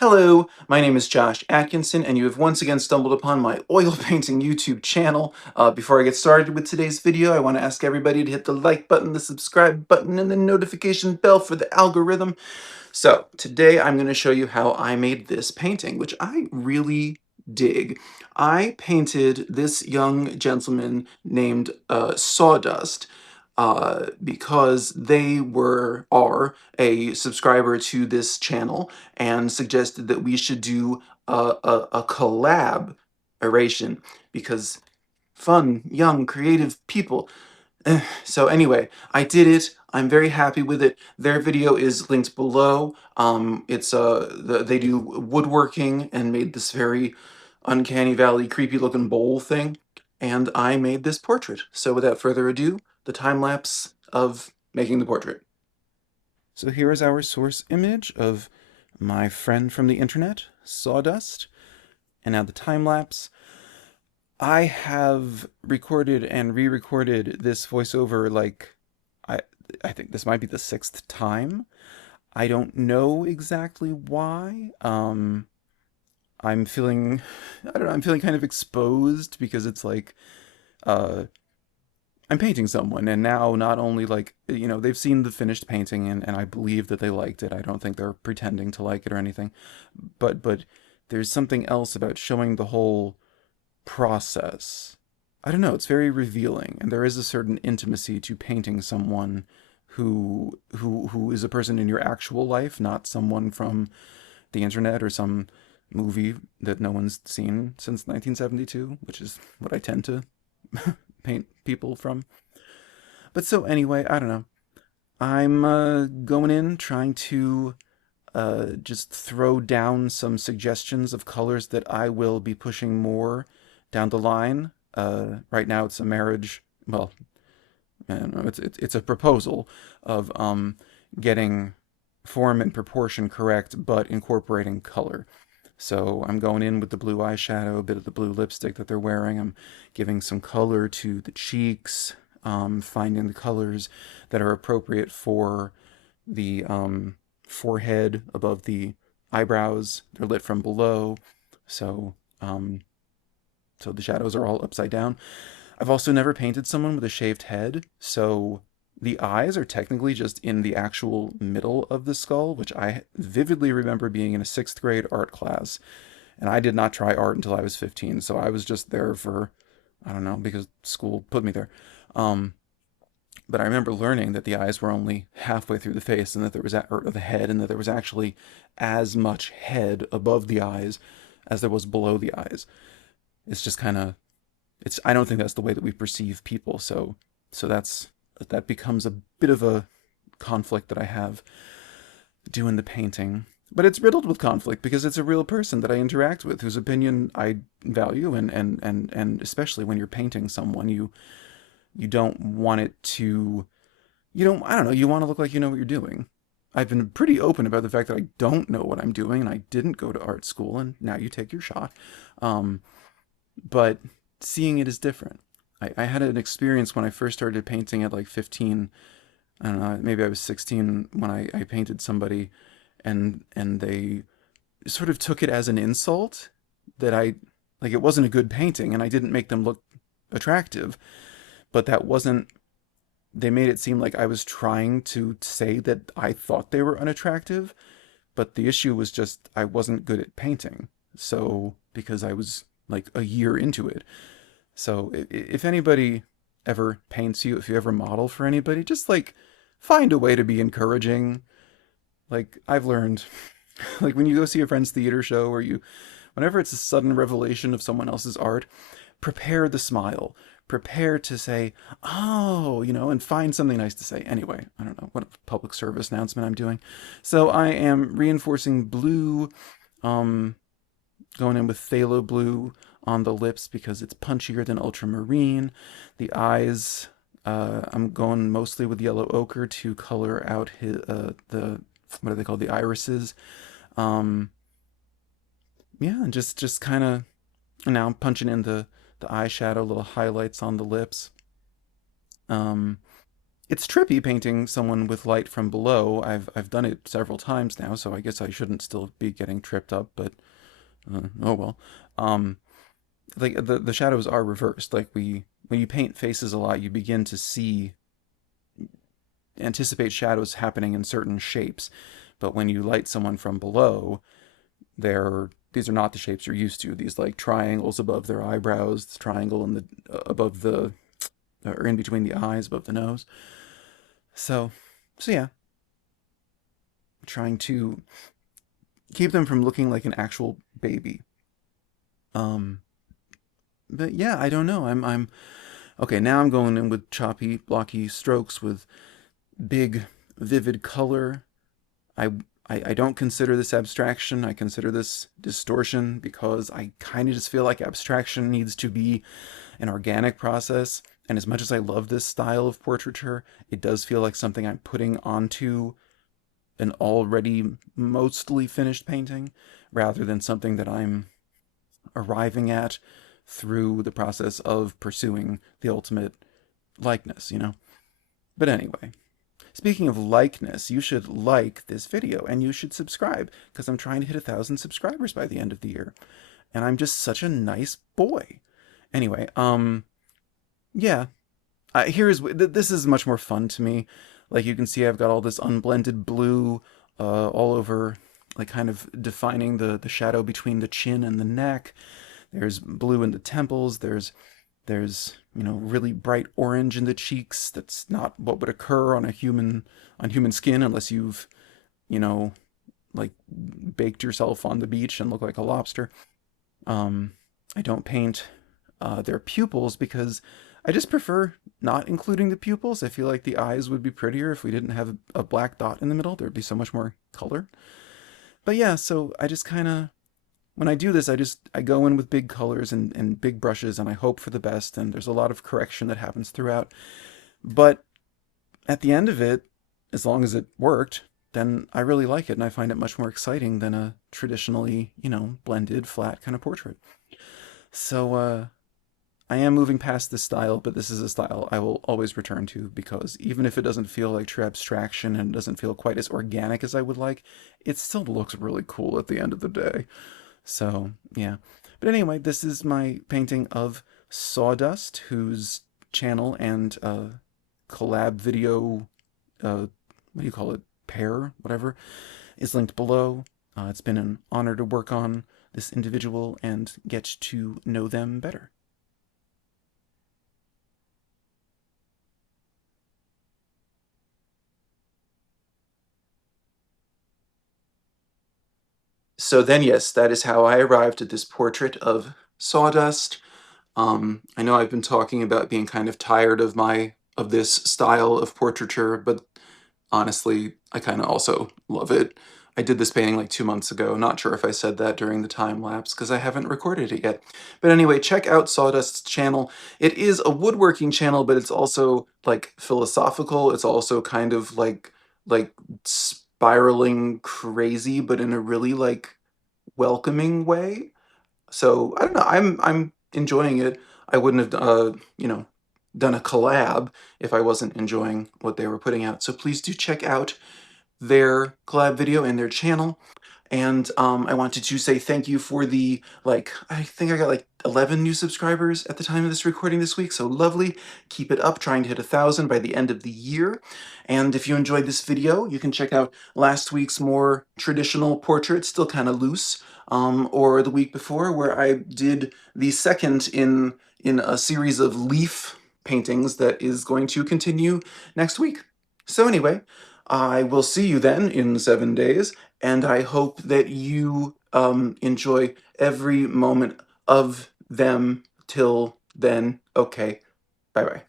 Hello, my name is Josh Atkinson, and you have once again stumbled upon my oil painting YouTube channel. Before I get started with today's video, I want to ask everybody to hit the like button, the subscribe button, and the notification bell for the algorithm. So, today I'm going to show you how I made this painting, which I really dig. I painted this young gentleman named Sawdust because they are a subscriber to this channel and suggested that we should do a collaboration because fun, young, creative people. So anyway, I did it. I'm very happy with it. Their video is linked below. They do woodworking and made this very uncanny valley, creepy looking bowl thing. And I made this portrait. So without further ado, the time lapse of making the portrait. So here is our source image of my friend from the internet, Sawdust. And now the time lapse. I have recorded and re-recorded this voiceover I I think this might be the sixth time. I don't know exactly why. I'm feeling I don't know, I'm feeling kind of exposed because it's like uh I'm painting someone, and now not only they've seen the finished painting, and I believe that they liked it. I don't think they're pretending to like it or anything. But there's something else about showing the whole process. I don't know, it's very revealing, and there is a certain intimacy to painting someone who is a person in your actual life, not someone from the internet or some movie that no one's seen since 1972, which is what I tend to paint people from. But so anyway, I don't know. I'm going in trying to just throw down some suggestions of colors that I will be pushing more down the line. Right now, it's a marriage. Well, I don't know, it's a proposal of getting form and proportion correct, but incorporating color. So I'm going in with the blue eyeshadow, a bit of the blue lipstick that they're wearing. I'm giving some color to the cheeks, finding the colors that are appropriate for the forehead above the eyebrows. They're lit from below, so so the shadows are all upside down. I've also never painted someone with a shaved head, so the eyes are technically just in the actual middle of the skull, which I vividly remember being in a sixth grade art class. And I did not try art until I was 15, so I was just there for, I don't know, because school put me there. Um, but I remember learning that the eyes were only halfway through the face, and that there was, or the head, and that there was actually as much head above the eyes as there was below the eyes. It's just kind of, I don't think that's the way that we perceive people, so that becomes a bit of a conflict that I have doing the painting. But it's riddled with conflict because it's a real person that I interact with, whose opinion I value, and especially when you're painting someone, you don't want it to, you don't, I don't know, you want to look like you know what you're doing. I've been pretty open about the fact that I don't know what I'm doing, and I didn't go to art school, and now you take your shot. Um, but seeing it is different. I had an experience when I first started painting at like 15. I don't know, maybe I was 16 when I painted somebody, and they sort of took it as an insult that it wasn't a good painting and I didn't make them look attractive, but that wasn't, they made it seem like I was trying to say that I thought they were unattractive, but the issue was just I wasn't good at painting. So, because I was like a year into it. So, if anybody ever paints you, if you ever model for anybody, just like find a way to be encouraging. Like I've learned, like when you go see a friend's theater show, or whenever it's a sudden revelation of someone else's art, prepare the smile. Prepare to say, oh, and find something nice to say. Anyway, I don't know what public service announcement I'm doing. So I am reinforcing blue, um, going in with phthalo blue on the lips because it's punchier than ultramarine. The eyes, I'm going mostly with yellow ochre to color out the, what are they called, the irises. Um, yeah, and just kind of, now I'm punching in the eyeshadow, little highlights on the lips. Um, It's trippy painting someone with light from below. I've done it several times now, so I guess I shouldn't still be getting tripped up, but oh well. Um, like the shadows are reversed. Like when you paint faces a lot, you begin to see anticipate shadows happening in certain shapes. But when you light someone from below, these are not the shapes you're used to. These like triangles above their eyebrows, this triangle in the above the or in between the eyes, above the nose. So, so yeah, trying to keep them from looking like an actual baby. Um, but yeah, I don't know. I'm okay. Now I'm going in with choppy, blocky strokes with big, vivid color. I I don't consider this abstraction. I consider this distortion because I kind of just feel like abstraction needs to be an organic process. And as much as I love this style of portraiture, it does feel like something I'm putting onto an already mostly finished painting rather than something that I'm arriving at through the process of pursuing the ultimate likeness, you know? But anyway, speaking of likeness, you should like this video and you should subscribe because I'm trying to hit 1,000 subscribers by the end of the year. And I'm just such a nice boy. Anyway, yeah, this is much more fun to me. Like you can see, I've got all this unblended blue all over, like kind of defining the shadow between the chin and the neck. There's blue in the temples. There's really bright orange in the cheeks. That's not what would occur on human skin unless you've you know like baked yourself on the beach and look like a lobster. Um, I don't paint their pupils because I just prefer not including the pupils. I feel like the eyes would be prettier if we didn't have a black dot in the middle. There'd be so much more color. But yeah, so I just kind of when I do this, I go in with big colors and big brushes, and I hope for the best. And there's a lot of correction that happens throughout. But at the end of it, as long as it worked, then I really like it, and I find it much more exciting than a traditionally, blended, flat kind of portrait. So I am moving past this style, but this is a style I will always return to because even if it doesn't feel like true abstraction and doesn't feel quite as organic as I would like, it still looks really cool at the end of the day. So, yeah. But anyway, this is my painting of Sawdust, whose channel and collab video, what do you call it? Pair, whatever, is linked below. It's been an honor to work on this individual and get to know them better. So then, yes, that is how I arrived at this portrait of Sawdust. I know I've been talking about being kind of tired of this style of portraiture, but honestly, I kind of also love it. I did this painting like 2 months ago. Not sure if I said that during the time lapse because I haven't recorded it yet. But anyway, check out Sawdust's channel. It is a woodworking channel, but it's also like philosophical. It's also kind of like spiraling crazy, but in a really like welcoming way. So I don't know. I'm enjoying it. I wouldn't have done a collab if I wasn't enjoying what they were putting out. So please do check out their collab video and their channel. And I wanted to say thank you for the, like, I think I got like 11 new subscribers at the time of this recording this week, so lovely. Keep it up, trying to hit 1,000 by the end of the year. And if you enjoyed this video, you can check out last week's more traditional portrait, still kind of loose, or the week before where I did the second in a series of leaf paintings that is going to continue next week. So anyway, I will see you then in 7 days, and I hope that you enjoy every moment of them till then. Okay, bye-bye.